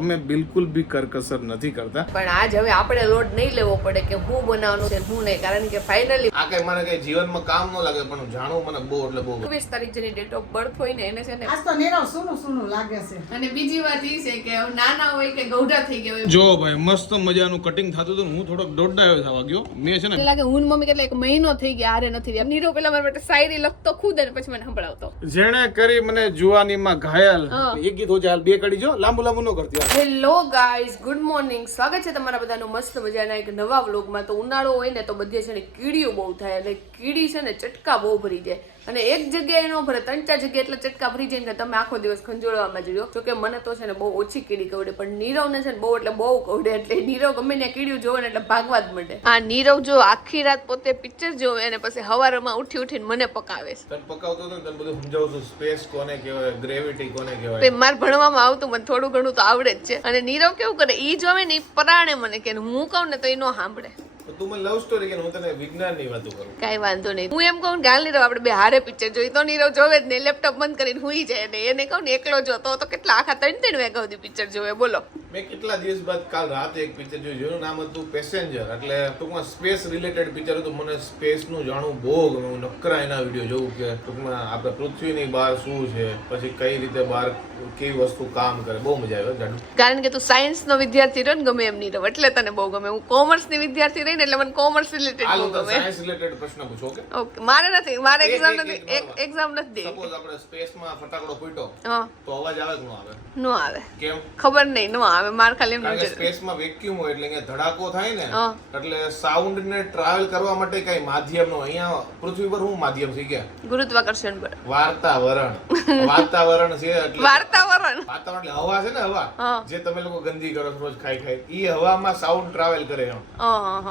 અમે બિલકુલ બી કરકસર નથી કરતા. પણ આજ હવે આપણે લોડ નહીં લેવો પડે કે હું બનાવવાનું છે હું નહીં. કારણ કે ફાઇનલી આ કઈ મને કઈ જીવનમાં કામ ન લાગે પણ જાણવું મને બહુ એટલે બહુ ગમે. એકવીસ તારીખ જેની ડેટ ઓફ બર્થ હોય ને એને છે ને આજ તો નીરવ સુનું સુનું લાગે છે. અને બીજી વાત એ છે કે નાના હોય કે ગૌઢા થઈ ગયા હોય. જો ભાઈ મસ્ત મજાનું કટિંગ થતું હતું હું થોડોક દોઢ થવા ગયો. મેં છે ને લાગે હું મમ્મી કેટલા એક મહિનો થઈ ગયા આરે નથી રહ્યા. નીરવ પેલા મારા માટે શાયરી લખતો ખુદ અને પછી મને સંભળાવતો. જેણે કરી મને જુવાનીમાં ઘાયલ. હા. એક ગીત હોય હાલ બે કડી જો લાંબુ લાંબુ નો કરતી હેલો ગાઈઝ ગુડ મોર્નિંગ સ્વાગત છે તમારા બધાનું મસ્ત મજાના એક નવા વ્લોગમાં. તો ઉનાળો હોય ને તો બધે છે ને કીડીઓ બહુ થાય એટલે કીડી છે ને ચટકા બહુ ભરી જાય અને એક જગ્યાએ ન ભરે ત્રણ ચાર જગ્યાએ એટલે ચટકા ભરી જાય ને તમે આખો દિવસ ખંજોળવામાં જોયો જો કે મને તો છે ને બહુ ઓછી કીડી કવડે પણ નીરવને છે ને બહુ એટલે બહુ કવડે એટલે નીરવ ગમે ને કીડીઓ જોવે ને એટલે ભાગવા જ માંડે. આ નીરવ જો આખી રાત પોતે પિક્ચર જોવે અને પછી હવારમાં ઉઠી ઉઠીને મને પકાવે છે. તને પકાવતો તને બધું સમજાવું છું. સ્પેસ કોને કહેવાય ગ્રેવિટી કોને કહેવાય? મારે ભણવામાં આવતું મને થોડું ઘણું તો આવડે જ છે. અને નીરવ કેવું કરે? ઈ જોવે ને પરાણે મને કે હું કહું ને તો એ નો સાંભળે. તો તું મને લવ સ્ટોરી કે હું તને વિજ્ઞાનની વાતો કરું. કાંઈ વાંધો નહીં. હું એમ કહું હાલ નીરવ આપણે બે હારે પિક્ચર જોઈ. તો નીરવ જોવે જ ને લેપટોપ બંધ કરીને હુઈ જાય ને. એને કહું ને એકલો જોતો તો કેટલા આખા ત્રણ ત્રણ વાગ્યા સુધી પિક્ચર જોવે. બોલો. મેં કેટલા દિવસ બાદ કાલ રાતે એક પિક્ચર જોયું જેનું નામ હતું પેસેન્જર એટલે ટૂંકમાં સ્પેસ રિલેટેડ પિક્ચર હતું મને સ્પેસનું જાણવું બહુ ગમે હું નકરા એના વીડિયો જોઉં કે ટૂંકમાં આપણે પૃથ્વીની બહાર શું છે પછી કઈ રીતે બહાર કેવી વસ્તુ કામ કરે. બહુ મજા આવે કારણ કે તું સાયન્સ નો વિદ્યાર્થી રહ્યો ને ગમે એમ નીરવ એટલે તને બહુ ગમે. હું કોમર્સની વિદ્યાર્થી રહીને એટલે મને કોમર્સ રિલેટેડ બહુ ગમે. સાયન્સ રિલેટેડ પ્રશ્ન પૂછો ઓકે? મારે નથી મારે એક્ઝામ નથી એક એક એક્ઝામ નથી સપોઝ આપણે સ્પેસમાં ફટાકડો ફૂટ્યો તો અવાજ આવે કે ન આવે? નો આવે. કેમ? ખબર નહીં નો આવે. માર ખાલી એમ કારણ કે સ્પેસમાં વેક્યુમ હોય એટલે અહીંયા ધડાકો થાય ને એટલે સાઉન્ડ ને ટ્રાવેલ કરવા માટે કઈ માધ્યમ નો અહીંયા પૃથ્વી પર હું માધ્યમ છે કે ગુરુત્વાકર્ષણ પર. વાર્તાવરણ. વાતાવરણ છે એટલે વાર્તાવરણ. વાતાવરણ એટલે હવા છે ને હવા જે તમે લોકો ગંદી કરો રોજ ખાઈ ખાઈ ઈ હવામાં સાઉન્ડ ટ્રાવેલ કરે એમ.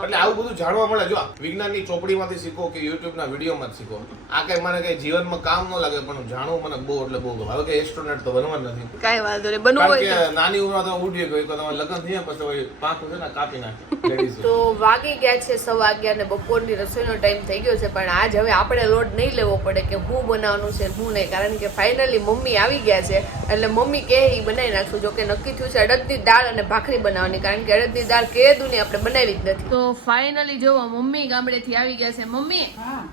એટલે આવું બધું જાણવા મળે. જો વિજ્ઞાનની ચોપડીમાંથી શીખો કે યુટ્યુબ ના વિડીયોમાં શીખો. આ કઈ મને કઈ જીવનમાં કામ ન લાગે પણ જાણવું મને બહુ એટલે બહુ હવે કે એસ્ટ્રોનેટ તો બનવા નથી. કઈ વાંધો નહીં બનવું નાની ઉંમરમાં તો ઉઠી ગયો તો તમારે લગ્ન થયા પછી હવે પાંખ છે ને કાપી નાખે તો વાગી ગયા છે સવા અગિયાર ને બપોરની રસોઈનો ટાઈમ થઈ ગયો છે પણ આજ હવે આપણે લોડ નહીં લેવો પડે કે હું બનાવવાનું છે હું નહીં કારણ કે ફાઇનલી મમ્મી આવી ગયા છે એટલે મમ્મી કહે એ બનાવી નાખશું જો કે નક્કી થયું છે અડદની દાળ અને ભાખરી બનાવવાની કારણ કે અડદની દાળ કે દુની આપણે બનાવી જ નથી. તો ફાઇનલી જોવો મમ્મી ગામડેથી આવી ગયા છે. મમ્મી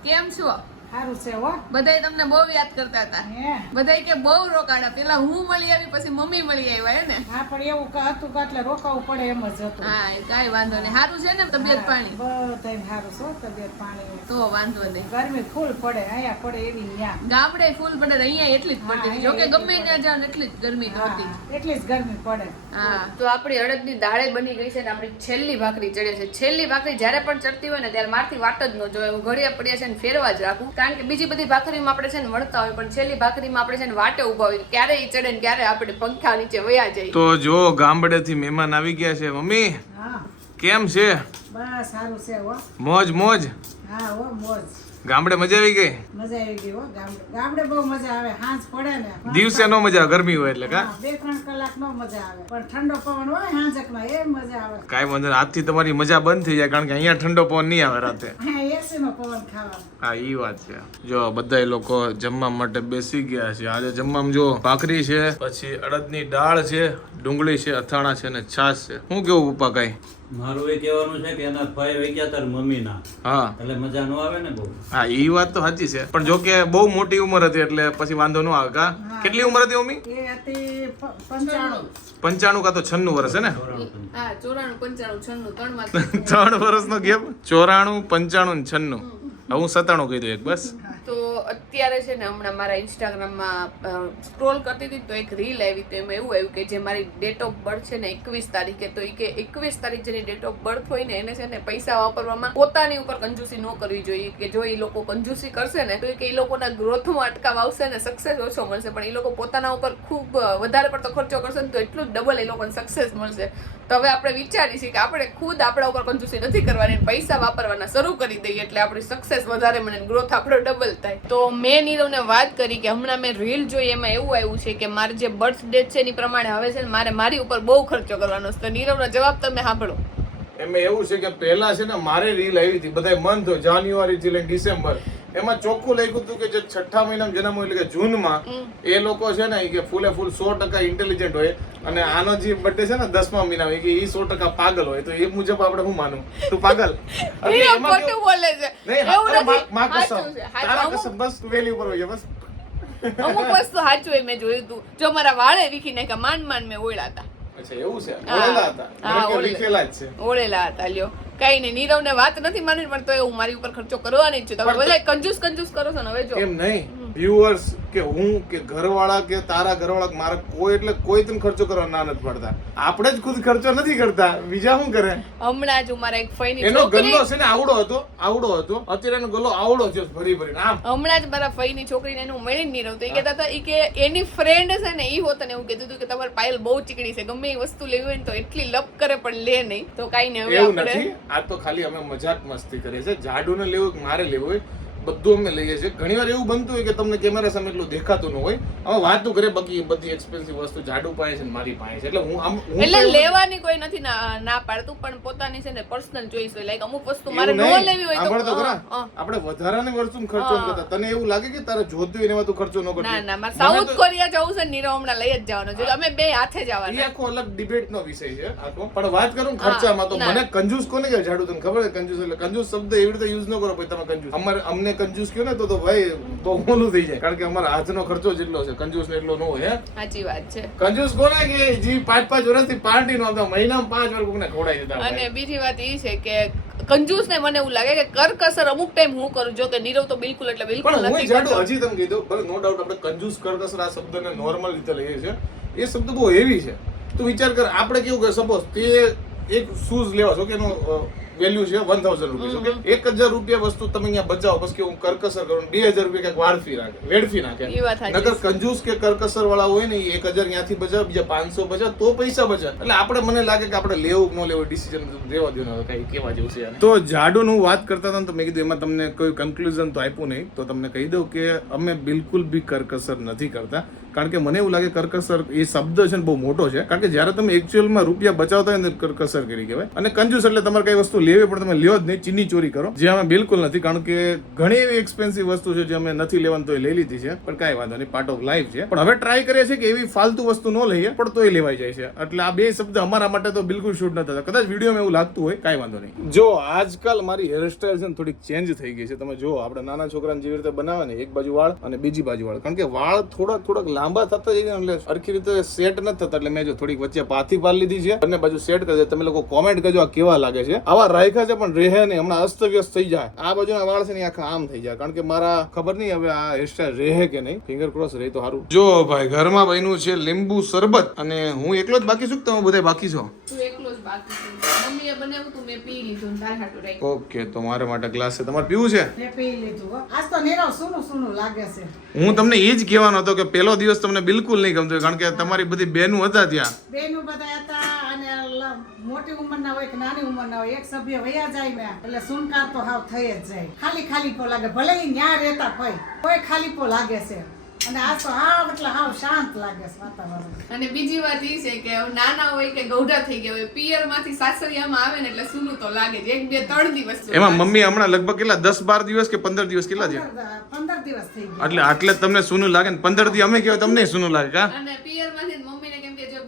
કેમ છો? સારું છે હો. બધાય તમને બહુ યાદ કરતા હતા. બધાય કે બહુ રોકાડા પેલા હું મળી આવી પછી મમ્મી મળી આવ્યા હે ને? હા પણ એવું હતું કે એટલે રોકાવું પડે એમ જ હતું. હા કાંઈ વાંધો નહીં. સારું છે ને તબિયત પાણી? બધાય સારું છે તબિયત પાણી. તો વાંધો નહીં. ગરમી ફૂલ પડે અહીંયા પડે એવી ન્યા. ગામડે ફૂલ પડે અહીંયા એટલી જ પડતી જો કે ગમે ત્યાં જાવ ને એટલી જ ગરમી નહોતી એટલી જ ગરમી પડે. હા. તો આપણી અડદની દાળે બની ગઈ છે ને આપણી છેલ્લી ભાખરી ચડે છે. છેલ્લી ભાખરી જ્યારે પણ ચડતી હોય ને ત્યારે મારથી વાટ જ ન જોવે. હું ઘડિયા પડ્યા છે ને ફેરવા જ રાખું. કારણ કે બીજી બધી ભાખરીમાં આપણે છે ને વળતા હોય પણ છેલ્લી ભાખરીમાં આપણે છે ને વાટે ઊભા હોય ક્યારે ઈ ચડે ને ક્યારે આપણે પંખા નીચે વયા જાય. તો જો ગામડેથી મહેમાન આવી ગયા છે. મમ્મી હા. કેમ છે? બસ સારું છે હો. મોજ મોજ? હા હો મોજ. ગામડે મજા આવી ગઈ? મજા આવી ગઈ હો ગામડે. ગામડે બહુ મજા આવે હાંજ પડે ને દિવસે નો મજા આવે, ગરમી હોય એટલે કા? બે ત્રણ કલાક નો મજા આવે. પણ ઠંડો પવન હોય હાંજકમાં એ મજા આવે. કાઈ વાંધો આજથી તમારી મજા બંધ થઈ જાય કારણ કે અહીંયા ઠંડો પવન નહીં આવે રાતે. હા એસી નો પવન ખાવા હા ઈ વાત છે. જો બધા લોકો જમવા માટે બેસી ગયા છે. આજે જમવામાં જો ભાખરી છે પછી અડદની દાળ છે ડુંગળી છે અથાણા છે ને છાશ છે. શું કેવું પપ્પા કઈ? મારું એ કહેવાનું છે કે એના ભાઈ વહી તાર મમ્મીના. હા. એટલે મજા ન આવે ને બહુ. હા ઈ વાત તો સાચી છે. પણ જો કે બહુ મોટી ઉંમર હતી એટલે પછી વાંધો ન આવે. કા? કેટલી ઉંમર હતી મમ્મી? એ હતી પંચાણું. કા તો છન્નું વર્ષ છે ને? હા ચોરાણું પંચાણું છન્નું ત્રણ વર્ષ. નો વર્ષનો ગેપ ચોરાણું પંચાણું ને છન્નું. હું સતાણું કહી દઉં એક, બસ. તો અત્યારે છે ને હમણાં મારા ઇન્સ્ટાગ્રામમાં સ્ક્રોલ કરતી હતી તો એક રીલ આવી તો એમાં એવું આવ્યું કે જે મારી ડેટ ઓફ બર્થ છે ને એકવીસ તારીખે, તો એ કે એકવીસ તારીખ જેની ડેટ ઓફ બર્થ હોય ને એને છે ને પૈસા વાપરવામાં પોતાની ઉપર કંજૂસી ન કરવી જોઈએ. કે જો એ લોકો કંજૂસી કરશે ને, તો એ કે એ લોકોના ગ્રોથમાં અટકાવ આવશે ને સક્સેસ ઓછો મળશે. પણ એ લોકો પોતાના ઉપર ખૂબ વધારે પડતો ખર્ચો કરશે ને તો એટલું જ ડબલ એ લોકોને સક્સેસ મળશે. તો હવે આપણે વિચારીશું કે આપણે ખુદ આપણા ઉપર કંજૂસી નથી કરવાની પૈસા વાપરવાના શરૂ કરી દઈએ એટલે આપણી સક્સેસ વધારે મળે ગ્રોથ આપણો ડબલ થાય. તો મેં નીરવને વાત કરી કે હમણાં મેં રીલ જોઈ, એમાં એવું આવ્યું છે કે મારે જે બર્થ ડેટ છે એની પ્રમાણે હવે છે ને મારે મારી ઉપર બહુ ખર્ચો કરવાનો છે. તો નીરવનો જવાબ તમે સાંભળો. એમાં એવું છે કે પહેલા છે ને મારે રીલ આવી હતી બધા મન થયો જાન્યુઆરી થી લઈને ડિસેમ્બર. એમાં ચોખ્ખું લખ્યું હતું કે જે છઠ્ઠા મહિનામાં જન્મ હોય એટલે કે જૂનમાં એ લોકો છે ને કે ફૂલે ફૂલ સો ટકા ઇન્ટેલિજન્ટ હોય અને આનો જે બર્થડે છે ને દસમા મહિના કે એ સો ટકા પાગલ હોય. તો એ મુજબ આપણે શું માનું તું પાગલ? બોલે છે. નહીં બસ વેલી ઉપર હોય બસ. અમુક વસ્તુ સાચું હોય મેં જોયું હતું જો મારા વાળે વીખી નાખ્યા માંડ માંડ મેં ઓળ્યા હતા. અચ્છા એવું છે? ઓળેલા હતા? ઓળેલા હતા લ્યો. કઈ નહીં નીરવને વાત નથી માની પણ તો હું મારી ઉપર ખર્ચો કરવાની જ છું. તમે બધા કંજૂસ કંજૂસ કરો છો ને હવે જો. એમ નહીં. વ્યુઅર્સ કે હું કે ઘરવાળા કે તારા ઘરવાળા મારા કોઈ એટલે કોઈ તને ખર્ચો કરવા ના નથી પડતા. આપણે જ ખુદ ખર્ચો નથી કરતા. બીજા શું કરે? હમણાં જ મારા એક ફઈની એનો ગલ્લો છે ને આવડો હતો આવડો હતો. અત્યારે એનો ગલ્લો આવડો છે ભરી ભરીને આમ. હમણાં જ મારા ફઈની છોકરીને એનું મળી જ નહીં રહ્યું એ કહેતા હતા કે એની ફ્રેન્ડ છે ને એ હોત ને એવું કહેતું હતું કે તમારી પાયલ બહુ ચીકણી છે ગમે એ વસ્તુ લેવી હોય ને તો એટલી લપ કરે પણ લે નહીં. તો કાઈ નહીં એવું નથી. આ તો ખાલી અમે મજાક મસ્તી કરીએ છીએ. જાડુને લેવું મારે લેવું હોય બધું અમે લઈએ છીએ. ઘણી વાર એવું બનતું હોય કે તમને કેમેરા સામે એટલું દેખાતું ન હોય. અમે વાતું કરે બાકી બધી એક્સપેન્સિવ વસ્તુ જાડુ પાસે છે મારી પાસે છે. એટલે હું આમ એટલે લેવાની કોઈ નથી ના પાડતું પણ પોતાની છે ને પર્સનલ ચોઈસ હોય. લાઈક અમુક વસ્તુ મારે ન લેવી હોય તો. આપણે વધારાની વસ્તુમાં ખર્ચો ન કરતા. તને એવું લાગે કે તારે જોતું હોય એમાં તું ખર્ચો ન કરતો ના ના મારે સાઉથ કોરિયા જવું છે નીરવ હમણાં લઈ જ જવાનો. છે અમે બે હાથે એ આખો અલગ ડિબેટ નો વિષય છે આખો. પણ વાત કરું ખર્ચામાં તો મને કંજૂસ કોને કહે? જાડુ તને ખબર છે? કંજૂસ એટલે કંજૂસ શબ્દ એવી રીતે યુઝ ન કરો પછી તમે કંજૂસ. અમારે અમને કંજૂસ કયો ને તો તો ભાઈ બહુ મોલું થઈ જાય. કારણ કે અમારા હાથનો ખર્ચો જેટલો છે કંજૂસ ને એટલો ન હોય સાચી વાત છે. કંજૂસ કોને કે જે પાંચ પાંચ વર્ષથી પાર્ટી નો મહિનામાં પાંચ વાર કોકને ખવડાવી દેતા અને બીજી વાત એ છે કે કંજૂસ ને મને એવું લાગે કે કરકસર અમુક ટાઈમ હું કરું જો કે નીરવ તો બિલકુલ એટલે બિલકુલ નથી કરતો. હજી તમે કીધું ભલે નો ડાઉટ આપણે કંજૂસ કરકસર આ શબ્દને નોર્મલ રીતે લઈએ છે એ શબ્દ બહુ હેવી છે. તું વિચાર કર આપણે કેવું કે સપોઝ તે એક શૂઝ લેવા છો કે એનો વેલ્યુ છે વન થાઉઝન્ડ રૂપીસ ઓકે એક હજાર રૂપિયા વસ્તુ તમે અહીંયા બચાવો બસ કે હું કરકસર કરું બે હજાર રૂપિયા ક્યાંક વાળફી નાખે વેડફી નાખે. નગર કંજૂસ કે કરકસર વાળા હોય ને એ એક હજાર ત્યાંથી બચાવે બીજા પાંચસો બચાવે તો પૈસા બચાવે. એટલે આપણે મને લાગે કે આપણે લેવું કે ન લેવું ડિસિઝન દેવા દેવું કઈ કેવા જેવું છે તો જાડુનું વાત કરતા હતા ને તો મેં કીધું એમાં તમને કોઈ કન્ક્લુઝન તો આપ્યું નહીં તો તમને કહી દઉં કે અમે બિલકુલ બી કરકસર નથી કરતા. કારણ કે મને એવું લાગે કરકસર એ શબ્દ છે ને બહુ મોટો છે. કારણ કે જ્યારે તમે એકચ્યુઅલમાં રૂપિયા બચાવતા હોય ને તો કરકસર કરી કહેવાય. અને કંજૂસ એટલે તમારે કઈ વસ્તુ લેવી પણ તમે લ્યો જ નહીં, ચીની ચોરી કરો. જે અમે બિલકુલ નથી, કારણ કે ઘણી એવી એક્સપેન્સિવ વસ્તુ છે જે અમે નથી લેવાની તો લઈ લીધી છે. પણ કાંઈ વાંધો નહીં પાર્ટ ઓફ લાઈફ છે. પણ હવે ટ્રાય કરીએ છીએ કે એવી ફાલતુ વસ્તુ ન લઈએ, પણ તોય લેવાઈ જાય છે. એટલે આ બે શબ્દ અમારા માટે તો બિલકુલ શૂટ ન થતા. કદાચ વિડીયોમાં એવું લાગતું હોય, કાંઈ વાંધો નહીં. જો આજકાલ મારી હેરસ્ટાઇલ છે ને થોડીક ચેન્જ થઈ ગઈ છે. તમે જો આપણે નાના છોકરાને જેવી રીતે બનાવે ને, એક બાજુ વાળ અને બીજી બાજુ વાળ. કારણ કે વાળ થોડાક થોડાક લાંબા થતા જઈને એટલે સરખી રીતે સેટ નથી થતા એટલે મેં જો થોડીક વચ્ચે પાથી પાર લીધી છે. બંને બાજુ સેટ કરી તમે લોકો કોમેન્ટ કરજો આ કેવા લાગે છે. આવા રાખ્યા છે પણ રહે નહીં. હમણાં અસ્તવ્યસ્ત થઈ જાય. આ બાજુના વાળ છે ને આખા આમ થઈ જાય. કારણ કે મારા ખબર નહીં હવે આ હેરસ્ટાઈલ રહે કે નહીં. ફિંગર ક્રોસ રહે તો સારું. જો ભાઈ ઘરમાં બન્યું છે લીંબુ શરબત અને હું એકલો જ બાકી છું તમે બધા બાકી છો? બાકી છે મમ્મીએ બનાવ્યું તું મેં પી લીધું ને તારે હાટું રહી ઓકે તો મારા માટે ગ્લાસ છે. તમારે પીવું છે? મેં પી લીધું આજ તો નીરવ સૂનું સૂનું લાગે છે. હું તમને એ જ કહેવાનો હતો કે પહેલો દિવસ તમને બિલકુલ નહીં ગમતો કારણ કે તમારી બધી બહેનો હતા ત્યાં. બેનું બધા હતા અને મોટી મોટી ઉંમરના હોય કે નાની ઉંમરના હોય એક સભ્ય વયા જાય ને એટલે સુનકાર તો હાવ થઈ જ જાય. ખાલી ખાલી પો લાગે ભલે ન્યા રહેતા હોય કોઈ ખાલી પો લાગે છે. અને આ તો હાવ એટલે હાવ શાંત લાગે છે વાતાવરણ. અને બીજી વાત એ છે કે નાના હોય કે ગૌઢા થઈ ગયા હોય પિયરમાંથી સાસરિયામાં આવે ને એટલે સૂનું તો લાગે છે એક બે ત્રણ દિવસ એમાં મમ્મી હમણાં લગભગ કેટલા દસ બાર દિવસ કે પંદર દિવસ કેટલા છે પંદર દિવસ થઈ ગયા. એટલે આટલે તમને સૂનું લાગે ને? પંદર દિવસ અમે કહેવાય તમને સૂનું લાગે કા? અને પિયરમાંથી મમ્મીને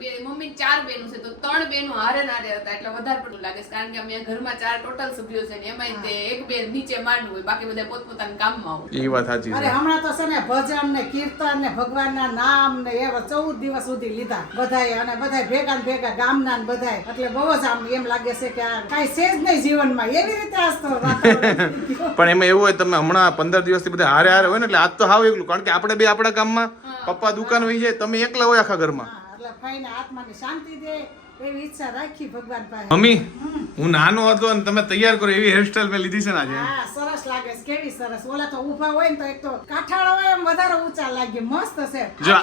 બે મમ્મી ચાર બહેનો છે તો ત્રણ બહેનો હારે નારે હતા એટલે વધારે પડતું લાગે છે કારણ કે અમે ઘરમાં ચાર ટોટલ સભ્યો છે ને એમાં તે એક બે નીચે માંડવું હોય બાકી બધા પોતપોતાના કામમાં હોય. એ વાત સાચી અરે હમણાં તો છે ને ભજન ને કીર્તન ને ભગવાનના નામ ને એવા ચૌદ દિવસ સુધી લીધા બધાએ અને બધાય ભેગા ને ભેગા ગામના ને બધાય એટલે બહુ જ આમ એમ લાગે છે કે આ કાંઈ છે જ નહીં જીવનમાં. એવી રીતે આજ તો. પણ એમાં એવું હોય તમે હમણાં પંદર દિવસથી બધા હારે હારે હોય ને એટલે આજ તો હાવ એકલું. કારણ કે આપણે બે આપણા ગામમાં પપ્પા દુકાન હોય જાય તમે એકલા હોય આખા ઘરમાં. એટલે ભાઈને આત્માને શાંતિ દે એવી ઈચ્છા રાખી ભગવાન પાસે. મમ્મી. હું નાનો હતો અને તમે તૈયાર કરો એવી હેરસ્ટાઈલ મેં લીધી છે ને આજે. હા સરસ લાગે છે કેવી સરસ. ઓલા તો ઊભા હોય ને તો એક તો કાઠાળો હોય એમ વધારે ઊંચા લાગે. મસ્ત છે. જો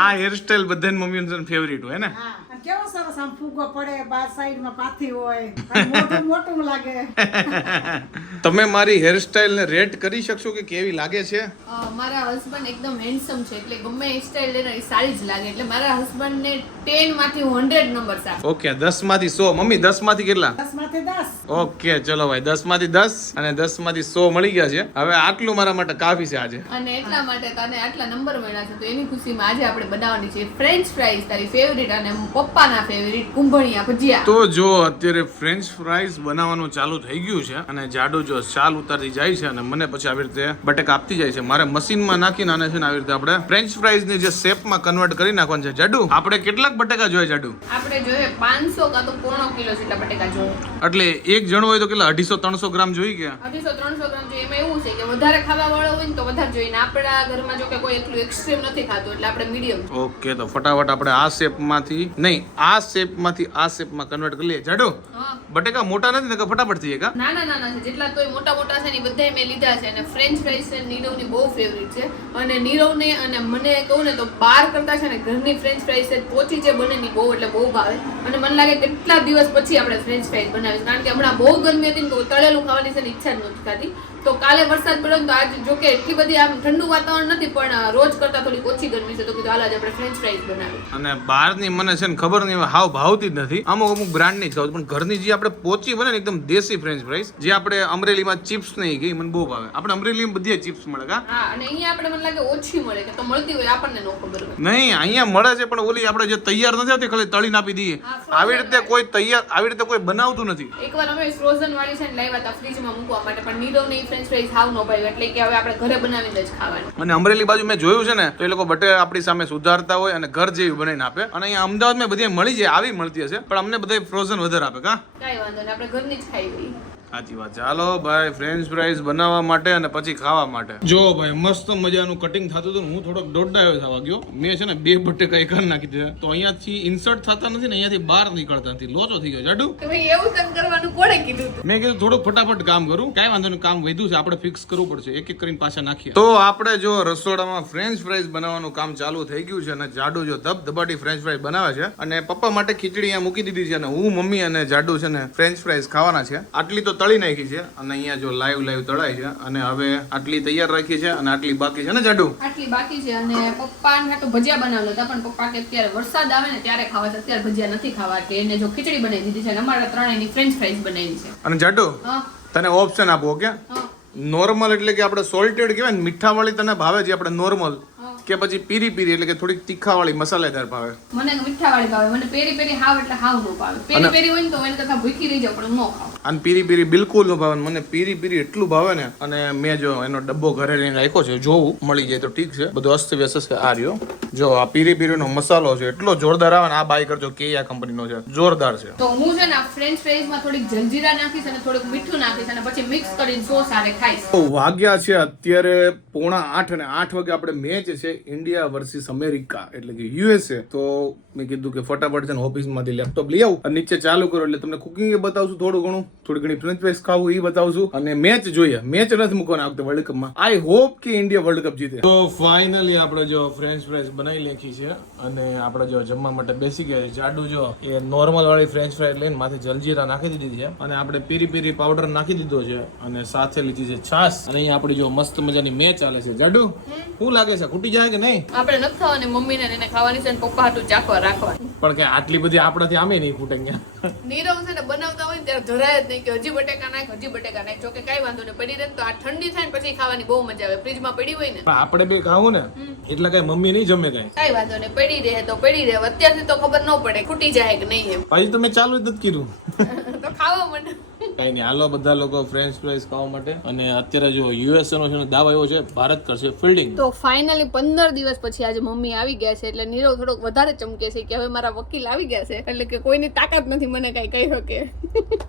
આ હેરસ્ટાઈલ બધાને મમ્મી ફેવરિટ હોય ને? હા અને કેવો સરસ આમ ફૂગો પડે બાર સાઈડમાં પાથી હોય. મોટું મોટું લાગે. તમે મારી હેરસ્ટાઈલ ને રેટ કરી શકશો કે કેવી લાગે છે? મારા હસબન્ડ એકદમ હેન્ડસમ છે એટલે ગમે એ સ્ટાઇલ લેને સારી જ લાગે. એટલે મારા હસબન્ડ ને ટેનમાંથી હું હંડ્રેડ નંબર આપું. ઓકે દસમાંથી સો. મમ્મી દસમાંથી કેટલા? ઓકે ચલો ભાઈ દસમાંથી દસ અને દસમાંથી સો મળી ગયા છે. હવે આટલું મારા માટે કાફી છે આજે. અને એટલા માટે તને આટલા નંબર મળ્યા છે તો એની ખુશીમાં આજે આપણે બનાવવાની છે ફ્રેન્ચ ફ્રાઈઝ તારી ફેવરિટ અને પપ્પાના ફેવરિટ કુંભણિયા ભજીયા. તો જો અત્યારે ફ્રેન્ચ ફ્રાઈઝ બનાવવાનું ચાલુ થઈ ગયું છે અને જાડુ જો ચાલ ઉતારતી જાય છે અને મને પછી આવી રીતે બટેક આપતી જાય છે. મારે મશીનમાં નાખીને આને છે ને આવી રીતે આપણે ફ્રેન્ચ ફ્રાઈઝની જે શેપમાં કન્વર્ટ કરી નાખવાનું છે. જાડુ આપણે કેટલાક બટેકા જોઈએ જાડુ? આપણે જોઈએ પાંચસો કાં તો પોણો કિલો જેટલા બટેકા જોઈએ. એટલે એક જણો હોય તો કેટલા? અઢીસો ત્રણસો ગ્રામ જોઈ ગયા? અઢીસો ત્રણસો ગ્રામ જોઈએ એમાં એવું છે કે વધારે ખાવા વાળો હોય ને તો વધારે જોઈએ ને આપણા ઘરમાં જો કે કોઈ એટલું એક્સ્ટ્રીમ નથી ખાતું એટલે આપણે મીડિયમ ઓકે તો ફટાફટ આપણે આ શેપમાંથી નહીં આ શેપમાંથી આ શેપમાં કન્વર્ટ કરી લઈએ. જાડો? બટેકા મોટા નથી ને ફટાફટ થઈ કા નાના નાના છે જેટલા તોય મોટા મોટા છે ને બધા મેં લીધા છે. અને ફ્રેન્ચ ફ્રાઈઝ છે નીરવની બહુ ફેવરિટ છે. અને નીરવને અને મને કહું ને તો બહાર કરતા છે ને ઘરની ફ્રેન્ચ ફ્રાઈઝ છે પોચી જે બને ની બહુ એટલે બહુ ભાવે. અને મને લાગે કેટલા દિવસ પછી આપણે ફ્રેન્ચ ફ્રાઈઝ બનાવીશ. કારણ કે હમણાં બહુ ગરમી હતી ને તો તળેલું ખાવાની છે ઈચ્છા જ નહોતી થતી. તો કાલે વરસાદ પડ્યો તો આજ જો કે એટલી બધી આમ ઠંડુ વાતાવરણ નથી પણ રોજ કરતા થોડી ઓછી ગરમી છે તો કીધું હાલ આજે આપણે ફ્રેન્ચ ફ્રાઈઝ બનાવી અને બહારની મને છે ને ખબર નહીં હવે ભાવતી જ નથી. અમુક અમુક બ્રાન્ડની જ ખાવ પણ ઘરની જે આપણે પોચી બને ને એકદમ દેશી ફ્રેન્ચ ફ્રાઈઝ જે આપણે અમરેલીમાં ચિપ્સ નહીં ગઈ મને બહુ ભાવે. આપણે અમરેલીમાં બધી ચિપ્સ મળે કા? હા અને અહીંયા આપણે મને લાગે ઓછી મળે કે તો મળતી હોય આપણને નો ખબર હોય. નહીં અહીંયા મળે છે પણ ઓલી આપણે જે તૈયાર નથી આવતી ખાલી તળીને આપી દઈએ. આવી રીતે કોઈ તૈયાર આવી રીતે કોઈ બનાવતું નથી. એકવાર અમે ફ્રોઝન વાળી છે ને લાવ્યા હતા ફ્રીજમાં મૂકવા માટે પણ નીરવ ને ફ્રેન્ચ ફ્રાઈઝ હાવ ન ભાવ્યું એટલે કે હવે આપણે ઘરે બનાવીને જ ખાવાનું. અને અમરેલી બાજુ મેં જોયું છે ને તો એ લોકો બટે આપણી સામે સુધારતા હોય અને ઘર જેવી બનાવીને આપે. અને અહીંયા અમદાવાદમાં બધી મળી જાય આવી મળતી હશે પણ અમને બધા ફ્રોઝન વધારે આપે કા? કાંઈ વાંધો નહીં આપણે ઘરની જ ખાઈ લઈએ. સાચી વાત છે. હાલો ભાઈ ફ્રેન્ચ ફ્રાઈઝ બનાવવા માટે અને પછી ખાવા માટે. જો ભાઈ મસ્ત મજાનું કટિંગ થતું હતું હું થોડોક દોડડાયો થવા ગયો. મેં છે ને બે બટેકા એક નાખી દીધા તો અહીંયાથી ઇન્સર્ટ થતા નથી ને અહીંયાથી બહાર નીકળતા નથી. લોચો થઈ ગયો. જાડુ? એવું તને કરવાનું કોણે કીધું મેં કીધું થોડુંક ફટાફટ કામ કરું. કાંઈ વાંધો નહીં કામ વધ્યું છે. આપણે ફિક્સ કરવું પડશે. એક એક કરીને પાછા નાખીએ. તો આપણે જો રસોડામાં ફ્રેન્ચ ફ્રાઈઝ બનાવવાનું કામ ચાલુ થઈ ગયું છે અને જાડુ જો ધબધબાટી ફ્રેન્ચ ફ્રાઈઝ બનાવે છે અને પપ્પા માટે ખીચડી અહીંયા મૂકી દીધી છે અને હું મમ્મી અને જાડુ છે ને ફ્રેન્ચ ફ્રાઈઝ ખાવાના છે. આટલી તો તળી નાખી છે અને અહીંયા જો લાઈવ લાઈવ તળાય છે અને હવે આટલી તૈયાર રાખી છે અને આટલી બાકી છે ને જાડુ? આટલી બાકી છે અને પપ્પા ને તો ભજીયા બનાવેલા હતા પણ પપ્પા કે અત્યારે વરસાદ આવે ને ત્યારે ખાવા છે અત્યારે ભજીયા નથી ખાવા કે એને જો ખીચડી બનાવી દીધી છે અને અમારા ત્રણેયની ફ્રેન્ચ ફ્રાઈઝ બનાવી છે. અને જાડુ તને ઓપ્શન આપો કે નોર્મલ એટલે કે આપણે સોલ્ટેડ કહેવાય ને મીઠાવાળી તને ભાવે છે આપણે નોર્મલ. કે પછી પીરી પીરી એટલે કે થોડીક તીખાવાળી મસાલેદાર ભાવે. મને મીઠા વાળી ભાવે મને પેરી પેરી હાવ એટલે હાવ ન ભાવે. પેરી પેરી હોય ને તો મને કરતા ભૂખી રહી જાવ પણ ન ખાવ અને પીરી પીરી બિલકુલ ન ભાવે મને પીરી પીરી એટલું ભાવે ને અને મેં જો એનો ડબ્બો ઘરે લઈને રાખ્યો છે જોવું મળી જાય તો ઠીક છે. બધું અસ્ત વ્યસ્ત છે આ રહ્યો. જો આ પીરી પીરીનો મસાલો છે એટલો જોરદાર આવે ને આ બાય કરજો કે આ કંપનીનો છે જોરદાર છે. તો હું છે ને ફ્રેન્ચ ફ્રાઈઝમાં થોડીક જલજીરા નાખીશ અને થોડુંક મીઠું નાખીશ અને પછી મિક્સ કરીને સોસ આરે ખાઈશ. તો વાગ્યા છે અત્યારે પોણા આઠ અને આઠ વાગે આપણે મેચ છે ઇન્ડિયા વર્સિસ અમેરિકા એટલે કે યુએસએ તો મેં કીધું કે ફટાફટ છે ને ઓફિસમાંથી લેપટોપ લઈ આવું. અને નીચે ચાલુ કરો એટલે તમને કુકિંગ એ બતાવશું થોડું ઘણું. થોડી ઘણી ફ્રેન્ચ ફ્રાઈસ ખાવું એ બતાવશું. અને મેચ જોઈએ. મેચ નથી મૂકવાના વખતે વર્લ્ડ કપમાં આઈ હોપ કે ઇન્ડિયા વર્લ્ડ કપ જીતે. તો ફાઇનલી આપણે જો ફ્રેન્ચ ફ્રાઈસ બનાવી લેખી છે અને આપણે જો જમવા માટે બેસી ગયા છે. જાડુ જો એ નોર્મલ વાળી ફ્રેન્ચ ફ્રાઈસ લઈને માથે જલજીરા નાખી દીધી છે. અને આપણે પીરી પીરી પાવડર નાખી દીધો છે અને સાથે લીધી છે છાશ. અને અહીંયા આપણી જો મસ્ત મજાની મેચ ચાલે છે. જાડુ શું લાગે છે? ખૂટી જાય? કે નહીં? આપણે નથી ખાવાની મમ્મી ને એને ખાવાની છે પપ્પા હાટું ચાખવા રાખવાની. પણ કે આટલી બધી આપણાથી આમે નહીં ખૂટે અહીંયા? નીરવ છે ને બનાવતા હોય ને ત્યારે ધરાય જ નહીં કે હજી બટેકા નાખ હજી બટેકા નાખ. જો કે કાંઈ વાંધો નહીં પડી રહે તો આ ઠંડી થાય ને પછી ખાવાની બહુ મજા આવે. ફ્રીજમાં પડી હોય ને. આપણે બે ખાવું ને એટલે કઈ મમ્મી નહીં જમે કઈ. કઈ વાંધો નહીં પડી રહે તો પડી રહે. અત્યારથી તો ખબર ન પડે ખૂટી જાય કે નહીં એમ. પછી તો મેં ચાલુ જ નથી કીધું તો ખાવા મને. કઈ નહીં હાલો બધા લોકો ફ્રેન્ચ ફ્રાઈસ ખાવા માટે. અને અત્યારે જો યુએસએ નો છે એવો દાવ છે ભારત કરશે ફિલ્ડિંગ તો ફાઇનલી પંદર દિવસ પછી આજે મમ્મી આવી ગયા છે એટલે નીરવ થોડોક વધારે ચમકે છે કે હવે મારા વકીલ આવી ગયા છે એટલે કે કોઈની તાકાત નથી મને કઈ કહી શકે.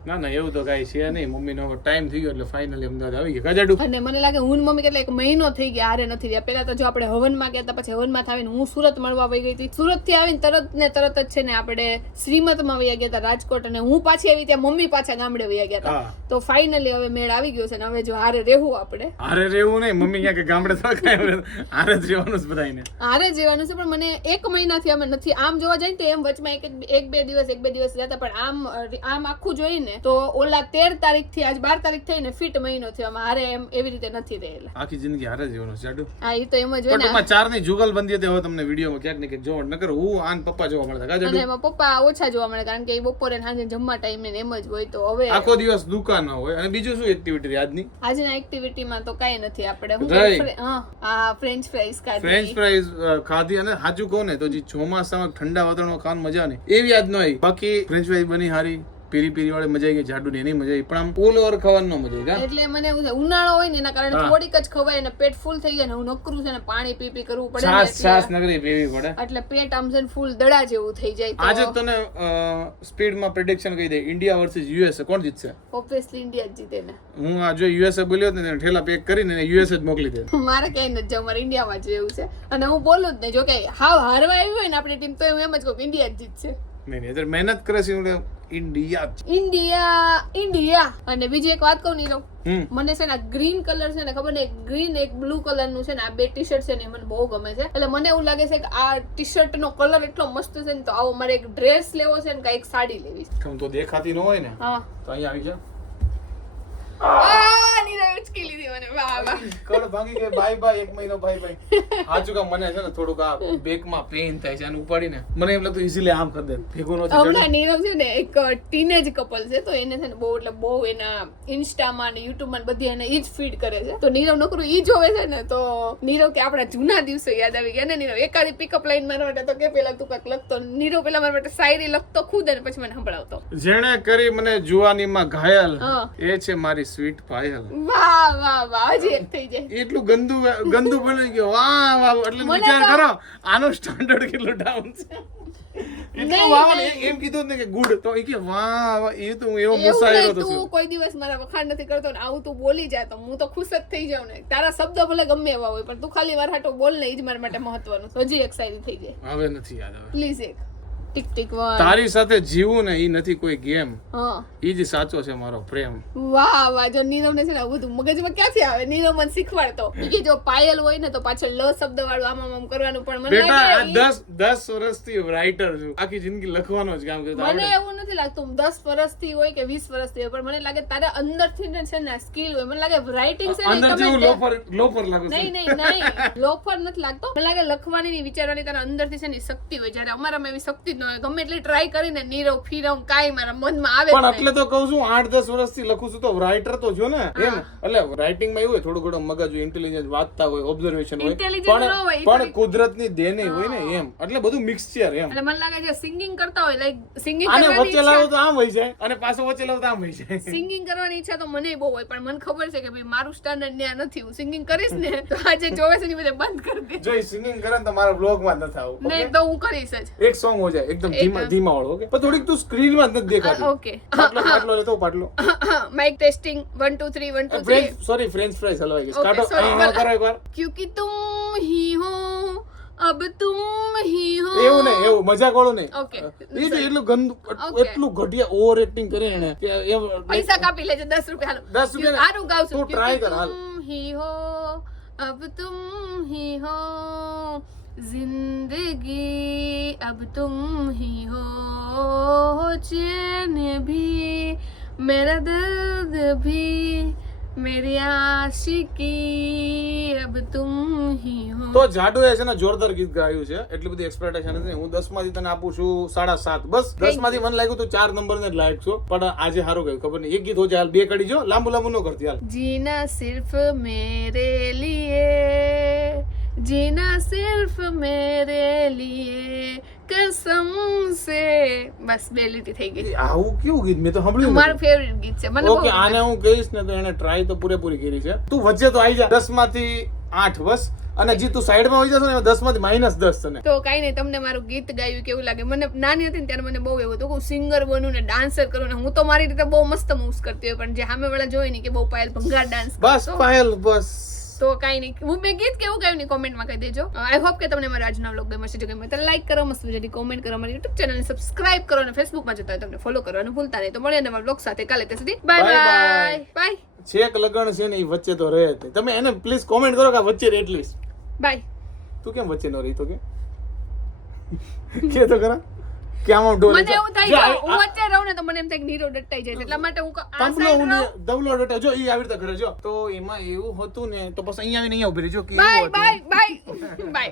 ના ના એવું તો કઈ છે નહીં. મમ્મી નો ટાઈમ થઈ ગયો એટલે ફાઇનલી અમદાવાદ આવી ગયા. કાજાડુ અને મને લાગે હું મમ્મી કેટલા એક મહિનો થઈ ગયા હારે નથી રહ્યા. પેલા તો જો આપણે હવનમાં ગયા હતા પછી હવનમાં આવીને હું સુરત મળવા વહી ગઈ હતી. સુરતથી આવીને તરત ને તરત જ છે ને આપણે શ્રીમતમાં વયા ગયા હતા રાજકોટ અને હું પાછી આવી ત્યાં મમ્મી પાછા ગામડે વયા ગયા હતા તો ફાઇનલી હવે મેળ આવી ગયો છે ને હવે જો હારે રહેવું આપણે. હારે રહેવું નહીં. મમ્મી ક્યાંક ગામડે તો હારે જ રહેવાનું જ બધાને આરે જ છે પણ મને એક મહિનાથી અમે નથી. આમ જોવા જઈએ તો એમ વચમાં એક એક- બે દિવસ એક બે દિવસ રહેતા પણ આમ આમ આખું જોઈને તો ઓલા તેર તારીખથી આજ બાર તારીખ થઈને ફિટ મહિનો થયો. હારે એમ એવી રીતે નથી રહેલા. આખી જિંદગી હારે જ છે હા એ તો એમ જ હોય ને. ચારની જુગલબંધી હતી હવે તમને વિડીયોમાં ક્યાંક ને ક્યાંક જોવા નકર હું આન પપ્પા જોવા મળતા. અને એમાં પપ્પા ઓછા જોવા મળે કારણ કે એ બપોરે ને સાંજે જમવા ટાઈમે એમ જ હોય તો હવે આખો દિવસ દુકાન હોય. અને બીજું શું એક્ટિવિટી આજની? આજના એક્ટિવિટીમાં તો કઈ નથી આપણે. હું હા આ ફ્રેન્ચ ફ્રાઈઝ ફ્રેન્ચ ફ્રાઈઝ ખાધી અને સાચું કહો ને તો જે ચોમાસામાં ઠંડા વાતાવરણમાં ખાવાની મજા ને એવી યાદ ન આવી. બાકી ફ્રેન્ચ ફ્રાઈઝ બની હારી પીરી પીરી વાળી મજા આવી ગઈ જાડુ ને એની મજા આવી પણ આમ ઓલ ઓવર ખાવાનું મજા આવી? એટલે મને એવું ઉનાળો હોય ને એના કારણે થોડીક જ ખવાય ને પેટ ફૂલ થઈ જાય ને હું નકરું છે ને પાણી પી પી કરવું પડે ને છાસ છાસ નગરી પીવી પડે. એટલે પેટ આમ છે ને ફૂલ દડા જેવું થઈ જાય આજે તને સ્પીડમાં પ્રેડિક્શન કહી દે ઇન્ડિયા વર્સિસ યુએસએ કોણ જીતશે? ઓબ્વિયસલી ઇન્ડિયા જ જીતે ને. હું આ જો યુએસએ બોલ્યો ને ઠેલા પેક કરીને યુએસએ જ મોકલી દે. મારે ક્યાંય નથી જવું મારે ઇન્ડિયામાં જ રહેવું છે. અને હું બોલું જ નહીં જો કે હાવ હારવા આવી હોય ને આપણી ટીમ તો એમ જ કહું કે ઇન્ડિયા જ જીતશે. નહીં નહીં મહેનત કરે છે ઇન્ડિયા ઇન્ડિયા ઇન્ડિયા. અને બીજી એક વાત કહું નીરવ મને છે ને ગ્રીન કલર છે ને ખબર ને ગ્રીન એક બ્લુ કલરનું છે ને આ બે ટી શર્ટ છે ને એ મને બહુ ગમે છે. એટલે મને એવું લાગે છે કે આ ટી શર્ટ નો કલર એટલો મસ્ત છે ને તો આવો મારે એક ડ્રેસ લેવો છે ને કંઈક સાડી લેવી છે. તો દેખાતી ન હોય ને હા. તો અહીંયા આવી જોવે તો નીરવ કે આપણા જૂના દિવસો યાદ આવી ગયા ને નીરવ. એકાદી પિકઅપ લાઈન મારા માટે તો કે પેલા તું કંઈક લખતો નીરવ પેલા મારા માટે શાયરી લખતો ખુદ અને પછી મને સંભળાવતો. જેણે કરી મને જુવાનીમાં ઘાયલ એ છે મારી સ્વીટ પાયલ વાહ વાહ વાહ હજી થઈ જાય. એટલું ગંદુ ગંદુ બની ગયું વાહ વાહ એટલે વિચાર કરો આનો સ્ટાન્ડર્ડ કેટલો ડાઉન છે? એટલું વાહ એમ કીધું ને કે ગુડ તો એ કે વાહ એ તો હું એવો મુસાયરો તો તું કોઈ દિવસ મારા વખાણ નથી કરતો ને આવું તું બોલી જાય તો હું તો ખુશ જ થઈ જાઉં ને. તારા શબ્દ ભલે ગમે એવા હોય પણ તું ખાલી મારા હાટો બોલ ને એ જ મારા માટે મહત્વનું. હજી એક થઈ જાય. હવે નથી યાદ આવે પ્લીઝ એક. ટીક ટીક વન તારી સાથે જીવું ને એ નથી કોઈ ગેમ. હા. એ જ સાચો છે મારો પ્રેમ. વાહ વાહ જો નીરવ ને છે ને બધું મગજમાં ક્યાંથી આવે? નીરવ મને શીખવાડતો. કે જો પાયલ હોય ને તો પાછળ લ શબ્દ વાળું આમ આમ કરવાનું પણ મને બેટા આ લાગે ઈ- દસ દસ વર્ષથી રાઇટર છું. આખી જિંદગી લખવાનો જ કામ કરતો મને એવું નથી લાગતું દસ વર્ષથી હોય કે વીસ વર્ષથી હોય પણ મને લાગે તારા અંદરથી ને છે ને સ્કિલ હોય. મને લાગે રાઇટિંગ છે ને અંદર ગમે લોફર લોફર લાગુ નહીં નહીં નહીં. લોફર નથી લાગતો. મને લાગે લખવાની ને વિચારવાની તારા અંદરથી છે ને શક્તિ હોય. જ્યારે અમારામાં એવી શક્તિ જ ન હોય ગમે એટલી ટ્રાય કરીને નીરવ ફીરવ કાંઈ મારા મનમાં આવે પણ એટલે તો કહું છું આઠ દસ વર્ષથી લખું છું તો રાઇટર તો જો ને એમ. એટલે રાઇટિંગમાં એવું હોય થોડું ઘણું મગજ હોય ઇન્ટેલિજન્સ વાંચતા હોય ઓબ્ઝર્વેશન હોય. પણ પણ કુદરતની દેને હોય ને એમ. એટલે બધું મિક્સચર એમ. એટલે મને લાગે છે સિંગિંગ કરતા હોય લાઈક સિંગિંગ અને વચ્ચે લાવો તો આમ હોય જાય અને પાછો વચ્ચે લાવો તો આમ હોય જાય. સિંગિંગ કરવાની ઈચ્છા તો મને બહુ હોય પણ મને ખબર છે કે ભાઈ મારું સ્ટાન્ડર્ડ ન્યા નથી. હું સિંગિંગ કરીશ ને તો આજે ચોવીસની ને બધે બંધ કરી દે જો સિંગિંગ કરે તો મારા બ્લોગમાં નથી આવું નહીં તો હું કરીશ જ. એક સોંગ હો જાય એકદમ ધીમા ધીમા વાળો ઓકે પણ થોડીક તું સ્ક્રીનમાં નથી દેખાતી. ઓકે પાટલો પાટલો લેતો પાટલો. Mike testing 1 2 3 1 2 3 sorry French fries હલવાઈ ગઈ. કાટો હા કરો એકવાર. ક્યુકી તું હી હો અબ તું હી હો. એવું નહીં એવું મજાક વાળું નહીં. ઓકે એટલું ગંદુ એટલું ઘટિયા ઓવર એક્ટિંગ કરે એને પૈસા કાપી લેજે 10 રૂપિયા 10 રૂપિયા હારું ગાવ છું તું ટ્રાય કર હાલ. હી હો અબ તું હી હો. जिंदगी अब तुम ही हो चैन भी मेरा दर्द भी मेरी आशिकी अब तुम ही हो તો જાડુએ છે ને જોરદાર ગીત ગાયું છે એટલી બધી એક્સપેક્ટેશન નથી હું દસ માંથી તને આપું છું સાડા સાત બસ દસ માંથી મને લાગ્યું તું ચાર નંબર ને જ લાયક છો પણ આજે સારું ગયું ખબર નહીં એક ગીત હોય હાલ બે કડી જો લાંબુ લાંબુ ન કરતી હાલ जीना सिर्फ मेरे लिए જીના સિર્ફ મેરે લીએ કસમ સે બસ બે લીટી થઈ ગઈ આવું કેવું ગીત મેં તો સાંભળ્યું મારું ફેવરિટ ગીત છે મને ઓકે આને હું કહીશ ને તો એને ટ્રાય તો પૂરેપૂરી કરી છે તું વચ્ચે તો આવી જા 10 માંથી 8 બસ અને જે તું સાઈડમાં હોઈ જશે ને દસમાંથી માઇનસ દસ તને તો કઈ નહીં તમને મારું ગીત ગાયું કેવું લાગે? મને નાની હતી ને ત્યારે મને બહુ એવું હતું હું સિંગર બનું ને ડાન્સર કરું ને હું તો મારી રીતે બહુ મસ્ત મૂવ્સ કરતી હોય પણ જે સામે વાળા જોઈ ને કે બહુ પાયલ ભંગાર ડાન્સ બસ પાયલ બસ. તો કાંઈ નહીં. હું મેં ગીત કેવું ગયું નહીં કોમેન્ટમાં કહી દેજો. આઈ હોપ કે તમને મારો આજનો વ્લોગ ગમે છે જો ગમે તો લાઈક કરો મસ્ત મજાની કોમેન્ટ કરો મારી યુટ્યુબ ચેનલને સબસ્ક્રાઇબ કરો અને ફેસબુકમાં જતા હોય તમને ફોલો કરવાનું ભૂલતા નહીં. તો મળીએ નવા વ્લોગ સાથે કાલે ત્યાં સુધી. બાય. બાય બાય છેક લગ્ન છે ને એ વચ્ચે તો રહે જ તમે એને પ્લીઝ કોમેન્ટ કરો કે વચ્ચે એટલીસ્ટ. બાય તું કેમ વચ્ચે ન રહી? તો કે? કે તો ખરા? કે આમાં મને એવું થાય કે હું વચ્ચે રહું ને તો મને એમ થાય કે નીરો દટાઈ જાય છે. એટલા માટે હું આ તબલો રહું. દબલો ડટા જો ઈ આવી રીતે કરે જો તો એમાં એવું હતું ને તો પછી અહીંયા આવીને અહીંયા ઊભી રહી જો કે બાય બાય બાય બાય